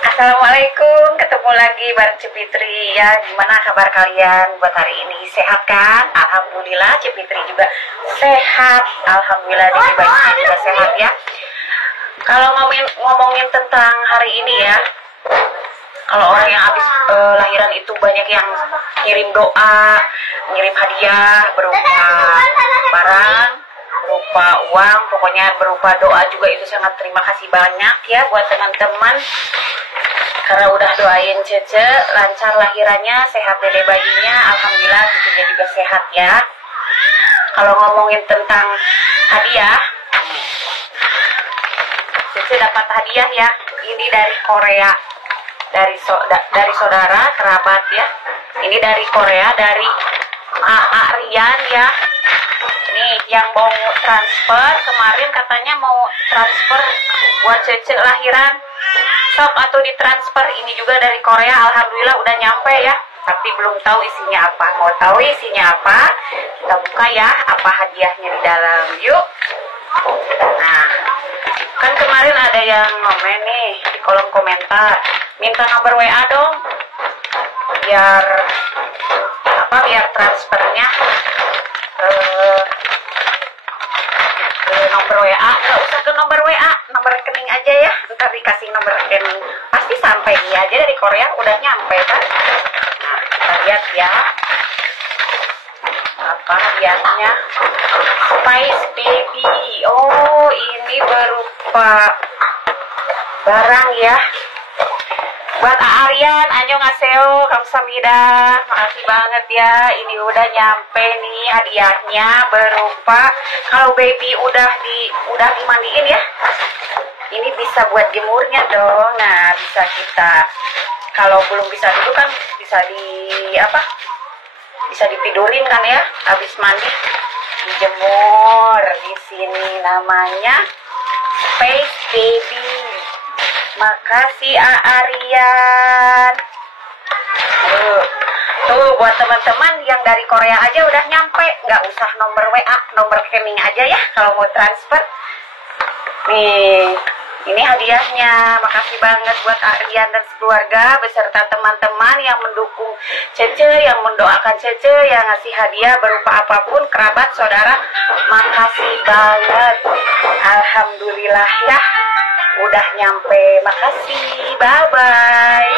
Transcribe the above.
Assalamualaikum, ketemu lagi bareng Cepitri ya. Gimana kabar kalian buat hari ini? Sehat kan? Alhamdulillah, Cepitri juga sehat. Alhamdulillah, Dede bayinya juga sehat ya. Kalau ngomongin tentang hari ini ya, kalau orang yang habis lahiran itu banyak yang ngirim doa, ngirim hadiah berupa barang, berupa uang, pokoknya berupa doa juga. Itu sangat terima kasih banyak ya buat teman-teman, karena udah doain Cece lancar lahirannya, sehat dede bayinya, alhamdulillah cucunya juga sehat ya. Kalau ngomongin tentang hadiah, Cece dapat hadiah ya, ini dari Korea, dari saudara kerabat ya. Ini dari Korea, dari AA Rian ya. Nih yang mau transfer kemarin, katanya mau transfer buat Cece lahiran, sok atau ditransfer. Ini juga dari Korea, alhamdulillah udah nyampe ya, tapi belum tahu isinya apa. Mau tahu isinya apa? Kita buka ya, apa hadiahnya di dalam. Yuk. Nah, kan kemarin ada yang komen nih di kolom komentar, minta nomor WA dong, biar biar transfernya ke nomor WA. Nggak usah ke nomor WA, nomor rekening aja ya, ntar dikasih nomor rekening, pasti sampai. Iya aja dari Korea udah nyampe kan. Nah, kita lihat ya apa hadiahnya. Spice Baby. Oh, ini berupa barang ya buat Aryan. Annyeonghaseyo, kamsahamnida, makasih banget ya. Ini udah nyampe nih hadiahnya, berupa, kalau baby udah dimandiin ya, ini bisa buat jemurnya dong. Nah, bisa kita, kalau belum bisa dulu kan bisa bisa ditidurin kan ya, habis mandi dijemur. Di sini namanya Space Baby. Makasih Aryan. Tuh buat teman-teman yang dari Korea aja udah nyampe, nggak usah nomor WA, nomor rekening aja ya kalau mau transfer. Nih, ini hadiahnya. Makasih banget buat Aryan dan keluarga beserta teman-teman yang mendukung Cece, yang mendoakan Cece, yang ngasih hadiah berupa apapun, kerabat, saudara. Makasih banget. Alhamdulillah ya, udah nyampe. Makasih, bye-bye.